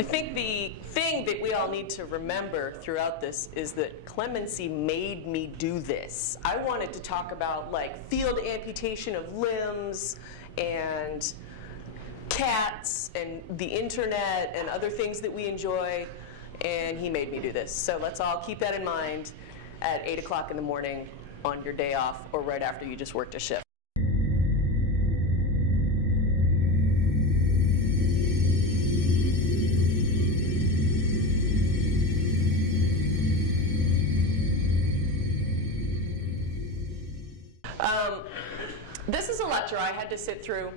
I think the thing that we all need to remember throughout this is that clemency made me do this. I wanted to talk about like field amputation of limbs and cats and the internet and other things that we enjoy, and he made me do this. So let's all keep that in mind at 8 o'clock in the morning on your day off or right after you just worked a shift. This is a lecture I had to sit through.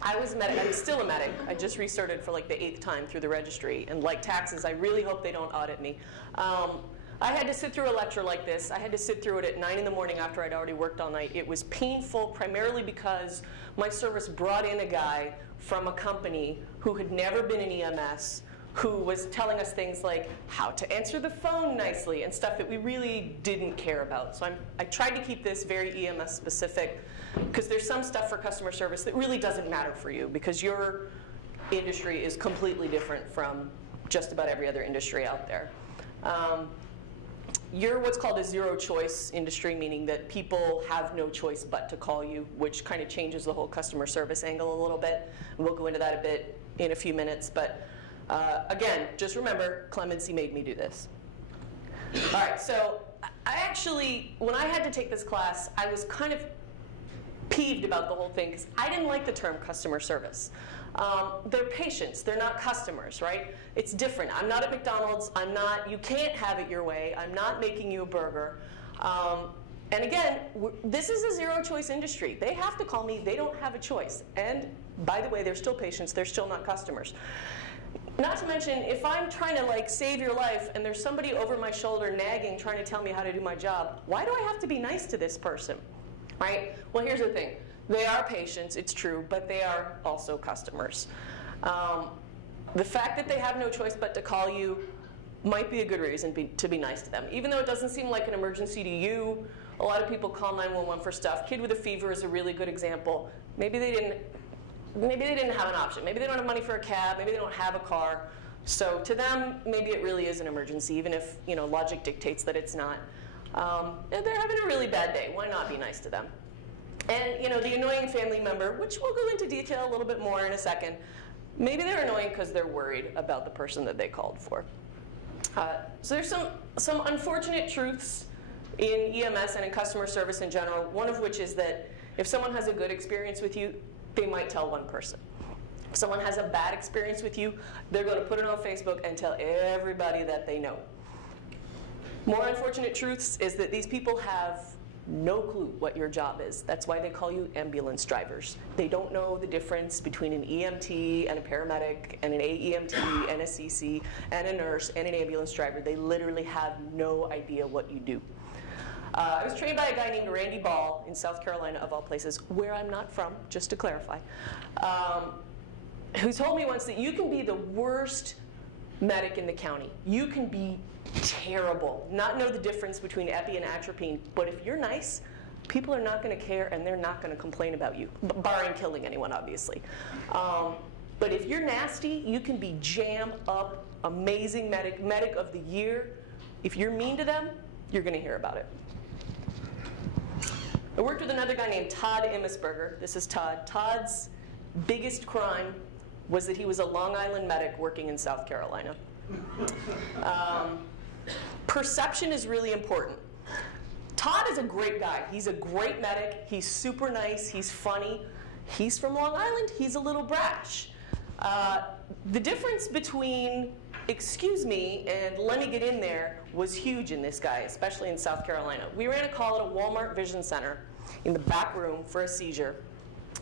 I was a medic. I'm still a medic. I just restarted for like the 8th time through the registry. And like taxes, I really hope they don't audit me. I had to sit through a lecture like this. I had to sit through it at 9 in the morning after I'd already worked all night. It was painful primarily because my service brought in a guy from a company who had never been in EMS, who was telling us things like how to answer the phone nicely and stuff that we really didn't care about. So I tried to keep this very EMS specific because there's some stuff for customer service that really doesn't matter for you because your industry is completely different from just about every other industry out there. You're what's called a zero-choice industry, meaning that people have no choice but to call you, which kind of changes the whole customer service angle a little bit. And we'll go into that a bit in a few minutes. But again, just remember, clemency made me do this. All right, so I actually, when I had to take this class, I was kind of peeved about the whole thing because I didn't like the term customer service. They're patients, they're not customers, right? It's different. I'm not at McDonald's, you can't have it your way, I'm not making you a burger. And again, this is a zero-choice industry. They have to call me, they don't have a choice. And by the way, they're still patients, they're still not customers. Not to mention, if I'm trying to like save your life and there's somebody over my shoulder nagging, trying to tell me how to do my job, why do I have to be nice to this person, right? Well, here's the thing. They are patients, it's true, but they are also customers. The fact that they have no choice but to call you might be a good reason to be nice to them. Even though it doesn't seem like an emergency to you, a lot of people call 911 for stuff. Kid with a fever is a really good example. Maybe they didn't have an option. Maybe they don't have money for a cab. Maybe they don't have a car. So to them, maybe it really is an emergency, even if logic dictates that it's not. And they're having a really bad day. Why not be nice to them? And the annoying family member, which we'll go into detail a little bit more in a second, maybe they're annoying because they're worried about the person that they called for. So there's some unfortunate truths in EMS and in customer service in general, one of which is that if someone has a good experience with you, they might tell one person. If someone has a bad experience with you, they're going to put it on Facebook and tell everybody that they know. More unfortunate truths is that these people have no clue what your job is. That's why they call you ambulance drivers. They don't know the difference between an EMT and a paramedic and an AEMT and a CC and a nurse and an ambulance driver. They literally have no idea what you do. I was trained by a guy named Randy Ball in South Carolina, of all places, where I'm not from, just to clarify, who told me once that you can be the worst medic in the county. You can be terrible, not know the difference between epi and atropine, but if you're nice, people are not going to care and they're not going to complain about you, barring killing anyone, obviously. But if you're nasty, you can be jam up, amazing medic of the year. If you're mean to them, you're going to hear about it. I worked with another guy named Todd Immisberger. This is Todd. Todd's biggest crime was that he was a Long Island medic working in South Carolina. Perception is really important. Todd is a great guy. He's a great medic. He's super nice. He's funny. He's from Long Island. He's a little brash. The difference between excuse me and let me get in there was huge in this guy, especially in South Carolina. We ran a call at a Walmart Vision Center in the back room for a seizure.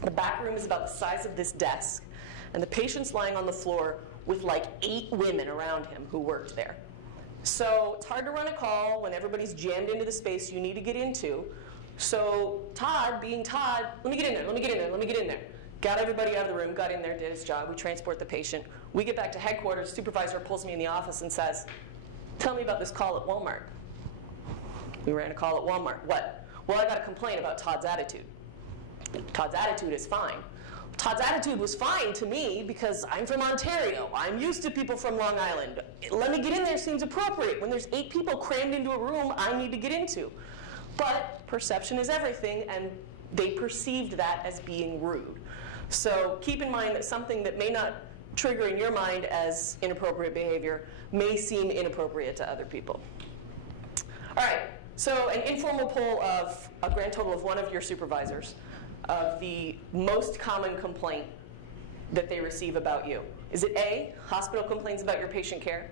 The back room is about the size of this desk, and the patient's lying on the floor with like 8 women around him who worked there. So it's hard to run a call when everybody's jammed into the space you need to get into. So Todd, being Todd, let me get in there, let me get in there, let me get in there. Got everybody out of the room, got in there, did his job. We transport the patient. We get back to headquarters. Supervisor pulls me in the office and says, tell me about this call at Walmart. We ran a call at Walmart. What? Well, I got a complaint about Todd's attitude. Todd's attitude is fine. Todd's attitude was fine to me because I'm from Ontario. I'm used to people from Long Island. Let me get in there seems appropriate. When there's 8 people crammed into a room I need to get into. But perception is everything, and they perceived that as being rude. So keep in mind that something that may not trigger in your mind as inappropriate behavior may seem inappropriate to other people. All right, so an informal poll of a grand total of one of your supervisors of the most common complaint that they receive about you. Is it A, hospital complains about your patient care?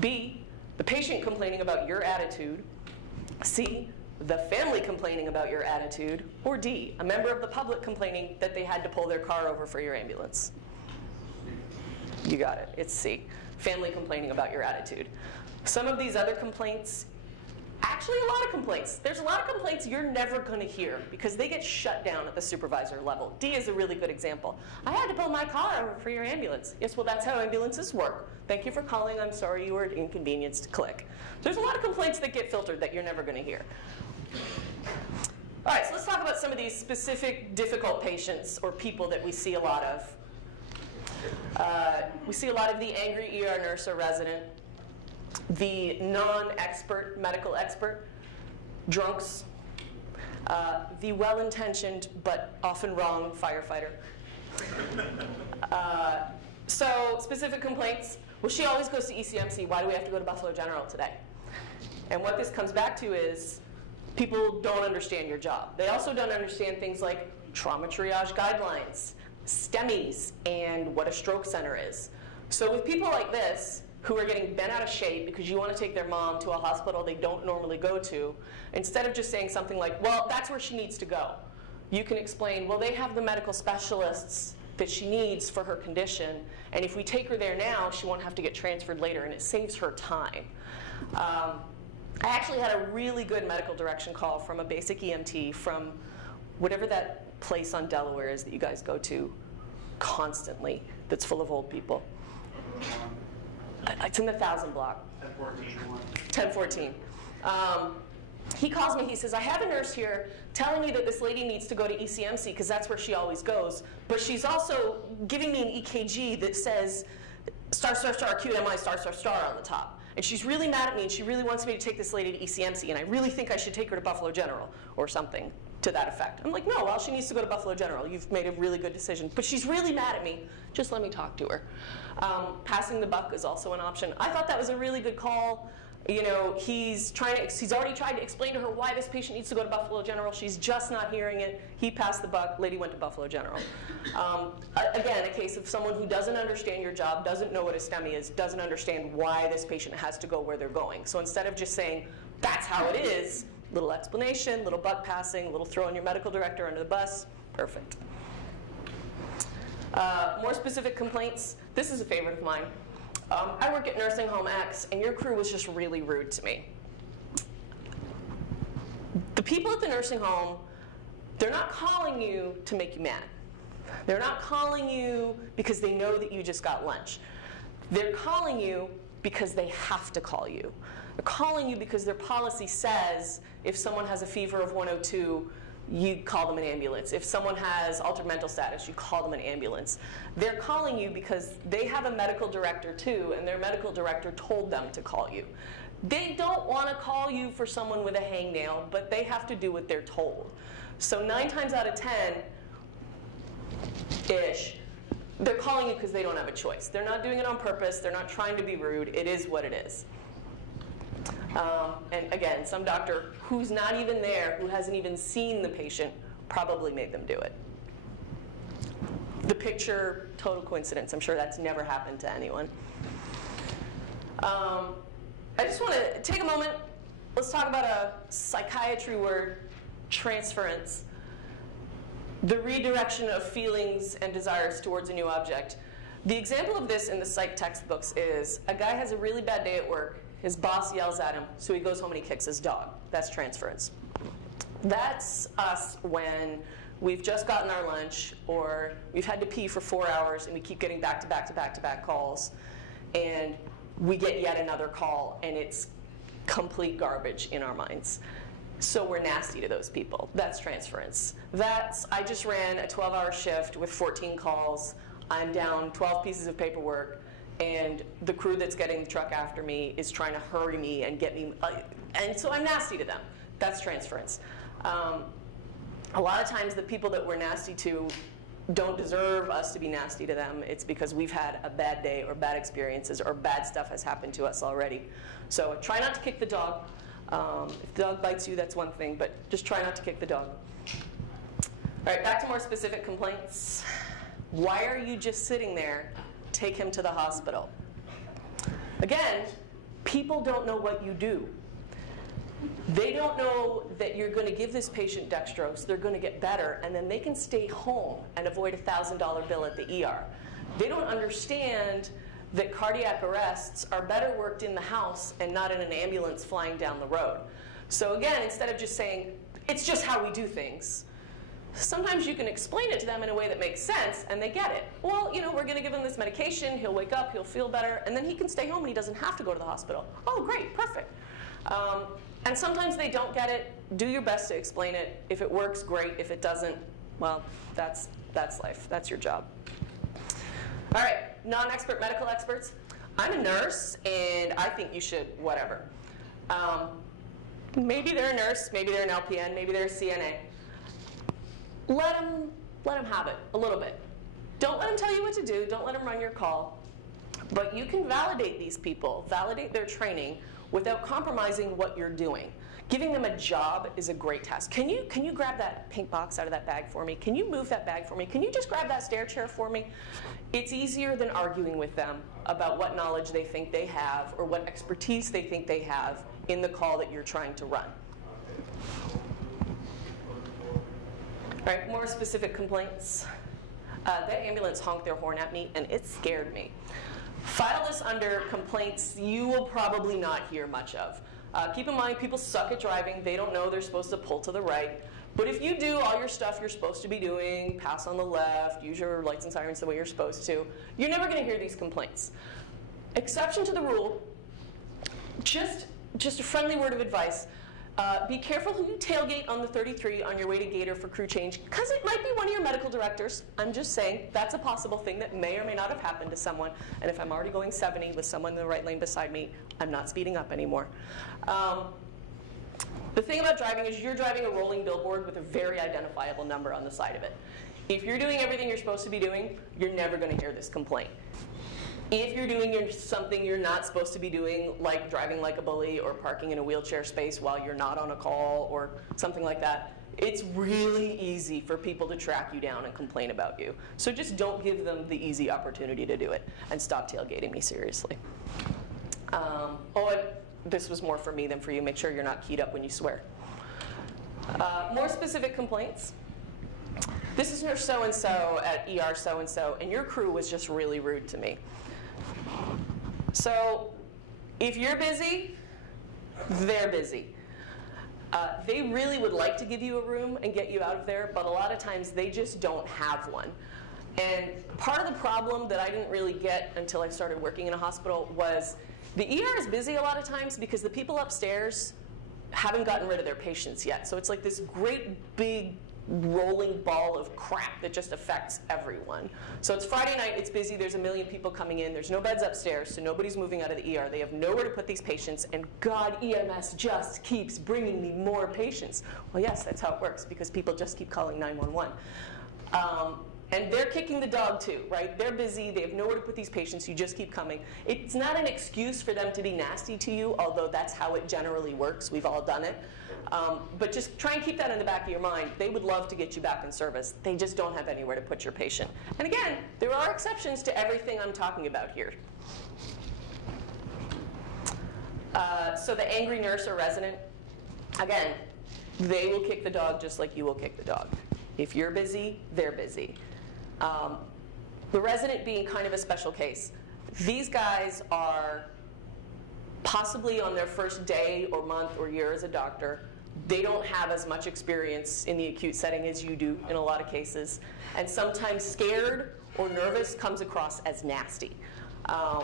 B, the patient complaining about your attitude? C, the family complaining about your attitude? Or D, a member of the public complaining that they had to pull their car over for your ambulance? You got it, it's C, family complaining about your attitude. Some of these other complaints, actually a lot of complaints. There's a lot of complaints you're never going to hear because they get shut down at the supervisor level. D is a really good example. I had to pull my car over for your ambulance. Yes, well, that's how ambulances work. Thank you for calling. I'm sorry you were inconvenienced. Click. There's a lot of complaints that get filtered that you're never going to hear. All right, so let's talk about some of these specific difficult patients or people that we see a lot of. We see a lot of the angry ER nurse or resident, the non-expert medical expert, drunks, the well-intentioned but often wrong firefighter. So specific complaints, well, she always goes to ECMC. Why do we have to go to Buffalo General today? And what this comes back to is people don't understand your job. They also don't understand things like trauma triage guidelines, STEMIs, and what a stroke center is. So with people like this, who are getting bent out of shape because you want to take their mom to a hospital they don't normally go to, instead of just saying something like, well, that's where she needs to go, you can explain, well, they have the medical specialists that she needs for her condition, and if we take her there now, she won't have to get transferred later, and it saves her time. I actually had a really good medical direction call from a basic EMT from whatever that place on Delaware is that you guys go to constantly that's full of old people. It's in the 1000 block. 1014. He calls me, he says, I have a nurse here telling me that this lady needs to go to ECMC because that's where she always goes, but she's also giving me an EKG that says star, star, star, acute MI, star, star, star on the top. And she's really mad at me and she really wants me to take this lady to ECMC and I really think I should take her to Buffalo General or something to that effect. I'm like, no, well, she needs to go to Buffalo General. You've made a really good decision. But she's really mad at me. Just let me talk to her. Passing the buck is also an option. I thought that was a really good call. You know, he's already tried to explain to her why this patient needs to go to Buffalo General. She's just not hearing it. He passed the buck. Lady went to Buffalo General. Again, a case of someone who doesn't understand your job, doesn't know what a STEMI is, doesn't understand why this patient has to go where they're going. So instead of just saying, that's how it is, little explanation, little buck passing, little throwing your medical director under the bus, perfect. More specific complaints. This is a favorite of mine. I work at Nursing Home X, and your crew was just really rude to me. The people at the nursing home, they're not calling you to make you mad. They're not calling you because they know that you just got lunch. They're calling you because they have to call you. They're calling you because their policy says if someone has a fever of 102, you call them an ambulance. If someone has altered mental status, you call them an ambulance. They're calling you because they have a medical director too, and their medical director told them to call you. They don't want to call you for someone with a hangnail, but they have to do what they're told. So 9 times out of 10-ish, they're calling you because they don't have a choice. They're not doing it on purpose. They're not trying to be rude. It is what it is. And again, some doctor who's not even there, who hasn't even seen the patient, probably made them do it. The picture, total coincidence. I'm sure that's never happened to anyone. I just want to take a moment. Let's talk about a psychiatry word, transference. The redirection of feelings and desires towards a new object. The example of this in the psych textbooks is a guy has a really bad day at work. His boss yells at him, so he goes home and he kicks his dog. That's transference. That's us when we've just gotten our lunch, or we've had to pee for 4 hours, and we keep getting back-to-back calls, and we get yet another call, and it's complete garbage in our minds. so we're nasty to those people. That's transference. I just ran a 12-hour shift with 14 calls. I'm down 12 pieces of paperwork, and the crew that's getting the truck after me is trying to hurry me and get me, and so I'm nasty to them. That's transference. A lot of times the people that we're nasty to don't deserve us to be nasty to them. It's because we've had a bad day or bad experiences or bad stuff has happened to us already. So try not to kick the dog. If the dog bites you, that's one thing, but just try not to kick the dog. All right, back to more specific complaints. Why are you just sitting there? Take him to the hospital. Again, people don't know what you do. They don't know that you're going to give this patient dextrose, they're going to get better, and then they can stay home and avoid a $1,000 bill at the ER. They don't understand that cardiac arrests are better worked in the house and not in an ambulance flying down the road. So again, instead of just saying, it's just how we do things, sometimes you can explain it to them in a way that makes sense and they get it. Well, you know, we're going to give him this medication, he'll wake up, he'll feel better, and then he can stay home and he doesn't have to go to the hospital. Oh, great, perfect. And sometimes they don't get it. Do your best to explain it. If it works, great. If it doesn't, well, that's life. That's your job. All right, non-expert medical experts. I'm a nurse, and I think you should whatever. Maybe they're a nurse, maybe they're an LPN, maybe they're a CNA. Let them have it a little bit. Don't let them tell you what to do. Don't let them run your call. But you can validate these people, validate their training, without compromising what you're doing. Giving them a job is a great task. Can you grab that pink box out of that bag for me? Can you move that bag for me? Can you just grab that stair chair for me? It's easier than arguing with them about what knowledge they think they have or what expertise they think they have in the call that you're trying to run. All right, more specific complaints. That ambulance honked their horn at me, and it scared me. File this under complaints you will probably not hear much of. Keep in mind, people suck at driving. They don't know they're supposed to pull to the right. But if you do all your stuff you're supposed to be doing, pass on the left, use your lights and sirens the way you're supposed to, you're never going to hear these complaints. Exception to the rule, just a friendly word of advice. Be careful who you tailgate on the 33 on your way to Gator for crew change, because it might be one of your medical directors. I'm just saying that's a possible thing that may or may not have happened to someone. And if I'm already going 70 with someone in the right lane beside me, I'm not speeding up anymore. The thing about driving is you're driving a rolling billboard with a very identifiable number on the side of it. If you're doing everything you're supposed to be doing, you're never going to hear this complaint. If you're doing something you're not supposed to be doing, like driving like a bully or parking in a wheelchair space while you're not on a call or something like that, it's really easy for people to track you down and complain about you. So just don't give them the easy opportunity to do it, and stop tailgating me seriously. This was more for me than for you. Make sure you're not keyed up when you swear. More specific complaints. This is nurse so-and-so at ER so-and-so, and your crew was just really rude to me. So if you're busy, they're busy. They really would like to give you a room and get you out of there, but a lot of times they just don't have one. And part of the problem that I didn't really get until I started working in a hospital was the ER is busy a lot of times because the people upstairs haven't gotten rid of their patients yet. So it's like this great big rolling ball of crap that just affects everyone. So it's Friday night, it's busy, there's a million people coming in, there's no beds upstairs, so nobody's moving out of the ER. They have nowhere to put these patients, and God, EMS just keeps bringing me more patients. Well, yes, that's how it works, because people just keep calling 911. And they're kicking the dog too, right? They're busy, they have nowhere to put these patients, you just keep coming. It's not an excuse for them to be nasty to you, although that's how it generally works. We've all done it. But just try and keep that in the back of your mind. They would love to get you back in service. They just don't have anywhere to put your patient. And again, there are exceptions to everything I'm talking about here. So the angry nurse or resident, again, they will kick the dog just like you will kick the dog. If you're busy, they're busy. The resident being kind of a special case. These guys are possibly on their first day or month or year as a doctor. They don't have as much experience in the acute setting as you do in a lot of cases. And sometimes scared or nervous comes across as nasty. A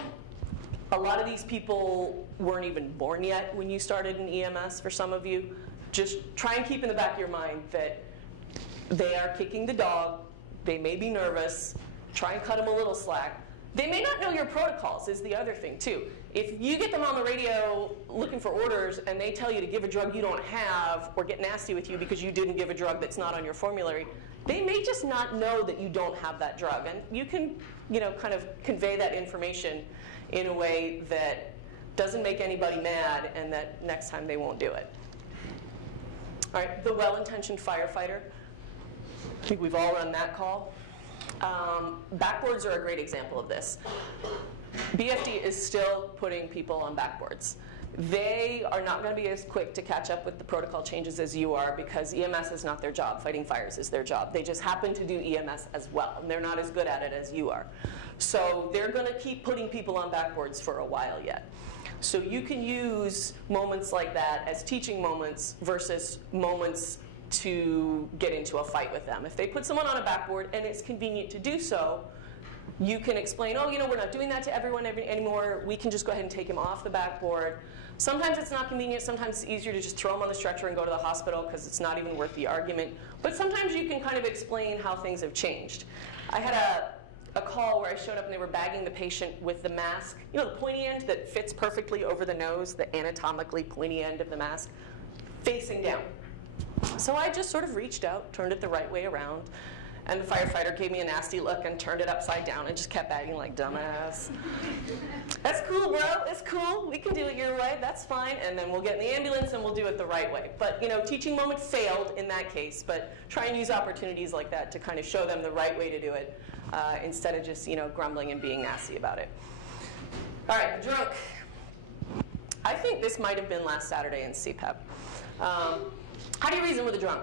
lot of these people weren't even born yet when you started in EMS for some of you. just try and keep in the back of your mind that they are kicking the dog, they may be nervous, try and cut them a little slack. They may not know your protocols is the other thing too. If you get them on the radio looking for orders and they tell you to give a drug you don't have or get nasty with you because you didn't give a drug that's not on your formulary, they may just not know that you don't have that drug. And you can, kind of convey that information in a way that doesn't make anybody mad and that next time they won't do it. All right, the well-intentioned firefighter. I think we've all run that call. Backboards are a great example of this. BFD is still putting people on backboards. They are not going to be as quick to catch up with the protocol changes as you are because EMS is not their job. Fighting fires is their job. They just happen to do EMS as well, and they're not as good at it as you are. So they're going to keep putting people on backboards for a while yet. So you can use moments like that as teaching moments versus moments to get into a fight with them. If they put someone on a backboard and it's convenient to do so, you can explain, oh, we're not doing that to everyone anymore. We can just go ahead and take him off the backboard. Sometimes it's not convenient. Sometimes it's easier to just throw him on the stretcher and go to the hospital because it's not even worth the argument. But sometimes you can kind of explain how things have changed. I had a call where I showed up and they were bagging the patient with the mask, the pointy end that fits perfectly over the nose, the anatomically pointy end of the mask, facing down. So I just sort of reached out, turned it the right way around, and the firefighter gave me a nasty look and turned it upside down and just kept bagging like dumbass. That's cool, bro. It's cool. We can do it your way. That's fine. And then we'll get in the ambulance and we'll do it the right way. But, teaching moment failed in that case. But try and use opportunities like that to kind of show them the right way to do it instead of just, grumbling and being nasty about it. All right, drunk. I think this might have been last Saturday in CPEP. How do you reason with a drunk?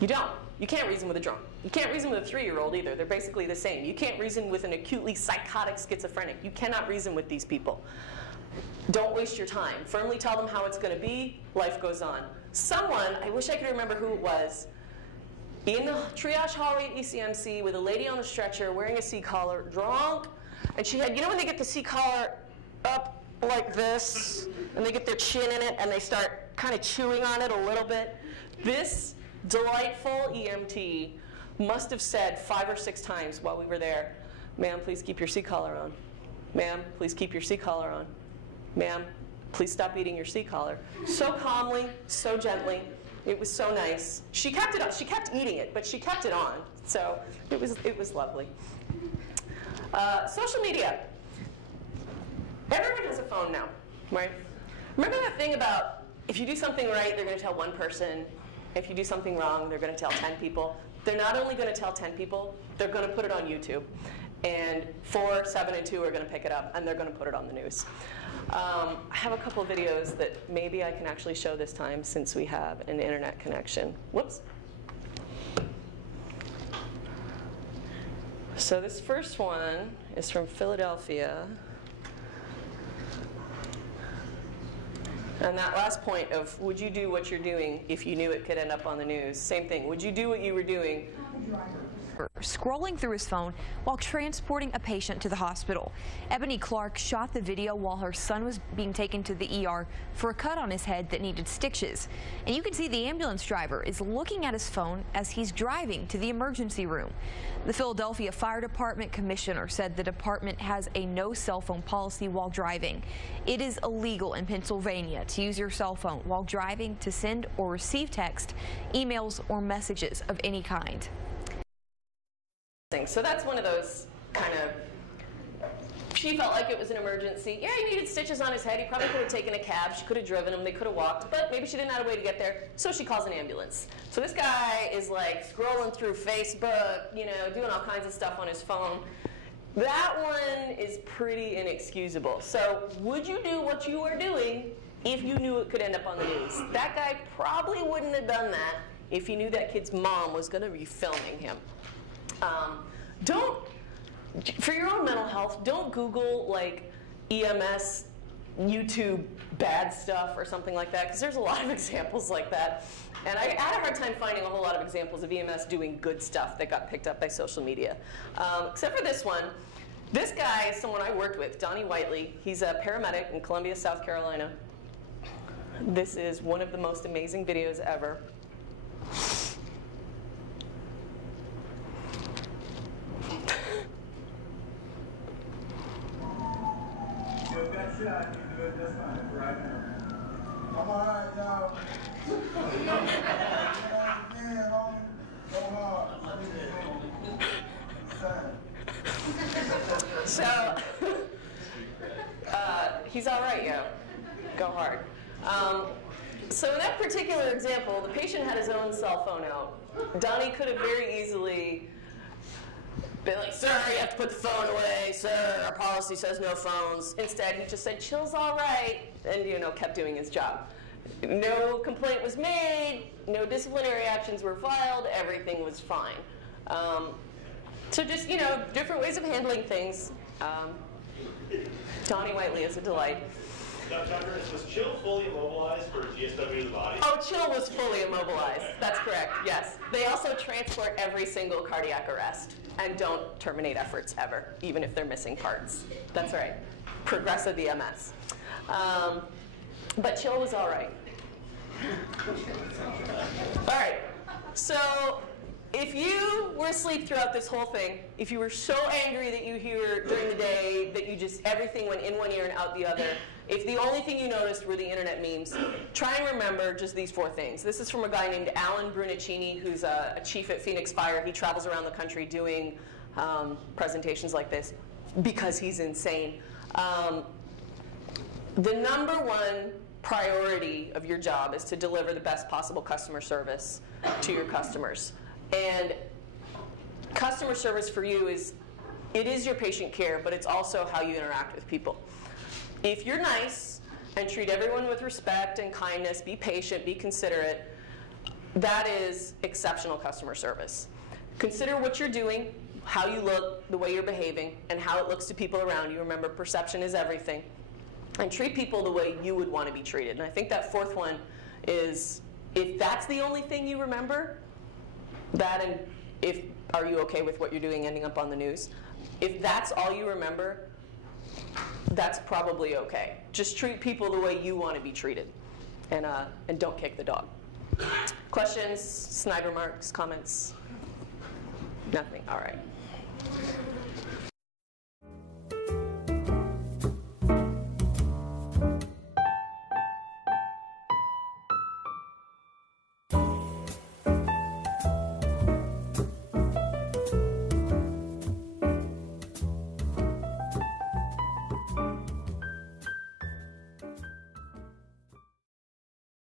You don't. You can't reason with a drunk. You can't reason with a 3-year-old either. They're basically the same. You can't reason with an acutely psychotic schizophrenic. You cannot reason with these people. Don't waste your time. Firmly tell them how it's going to be. Life goes on. Someone, I wish I could remember who it was, in the triage hallway at ECMC with a lady on the stretcher wearing a C-collar, drunk, and she had, when they get the C-collar up like this, and they get their chin in it, and they start kind of chewing on it a little bit. This delightful EMT must have said 5 or 6 times while we were there, "Ma'am, please keep your C-collar on. Ma'am, please keep your C-collar on. Ma'am, please stop eating your C-collar." So calmly, so gently. It was so nice. She kept it on. She kept eating it, but she kept it on. So it was lovely. Social media. Everyone has a phone now, right? Remember that thing about if you do something right, they're going to tell one person. If you do something wrong, they're going to tell 10 people. They're not only going to tell 10 people, they're going to put it on YouTube. And 4, 7, and 2 are going to pick it up, and they're going to put it on the news. I have a couple of videos that maybe I can actually show this time since we have an internet connection. Whoops. So this first one is from Philadelphia. And that last point of, would you do what you're doing if you knew it could end up on the news? Same thing. Would you do what you were doing? Scrolling through his phone while transporting a patient to the hospital. Ebony Clark shot the video while her son was being taken to the ER for a cut on his head that needed stitches. And you can see the ambulance driver is looking at his phone as he's driving to the emergency room. The Philadelphia Fire Department commissioner said the department has a no cell phone policy while driving. It is illegal in Pennsylvania to use your cell phone while driving to send or receive text, emails, or messages of any kind. So that's one of those kind of, she felt like it was an emergency. Yeah, he needed stitches on his head. He probably could have taken a cab. She could have driven him. They could have walked. But maybe she didn't have a way to get there, so she calls an ambulance. So this guy is like scrolling through Facebook, doing all kinds of stuff on his phone. That one is pretty inexcusable. So would you do what you were doing if you knew it could end up on the news? That guy probably wouldn't have done that if he knew that kid's mom was going to be filming him. For your own mental health, don't Google like EMS, YouTube bad stuff or something like that, because there's a lot of examples like that. And I had a hard time finding a whole lot of examples of EMS doing good stuff that got picked up by social media. Except for this one. This guy is someone I worked with, Donnie Whiteley. He's a paramedic in Columbia, South Carolina. This is one of the most amazing videos ever. I'm all right, y'all. So, he's all right, yo. Go hard. So in that particular example, the patient had his own cell phone out. Donnie could have very easily been like, sir, you have to put the phone away. Sir, our policy says no phones. Instead, he just said, chill's all right, and kept doing his job. No complaint was made, no disciplinary actions were filed, everything was fine. So just, different ways of handling things. Donnie Whiteley is a delight. Dr. Was Chill fully immobilized for GSW to the body? Oh, Chill was fully immobilized. That's correct, yes. They also transport every single cardiac arrest and don't terminate efforts ever, even if they're missing parts. That's right. Progressive EMS. But Chill was all right. All right, so if you were asleep throughout this whole thing, if you were so angry that you hear during the day that you just, everything went in one ear and out the other, if the only thing you noticed were the internet memes, try and remember just these 4 things. This is from a guy named Alan Brunicini, who's a chief at Phoenix Fire. He travels around the country doing presentations like this because he's insane. The number 1 priority of your job is to deliver the best possible customer service to your customers. And customer service for you is your patient care, but it's also how you interact with people. If you're nice and treat everyone with respect and kindness, be patient, be considerate, that is exceptional customer service. Consider what you're doing, how you look, the way you're behaving, and how it looks to people around you. Remember, perception is everything. And treat people the way you would want to be treated. And I think that 4th one is, if that's the only thing you remember, that and are you okay with what you're doing ending up on the news? If that's all you remember, that's probably okay. Just treat people the way you want to be treated. And don't kick the dog. Questions, snide remarks, comments? Nothing, all right.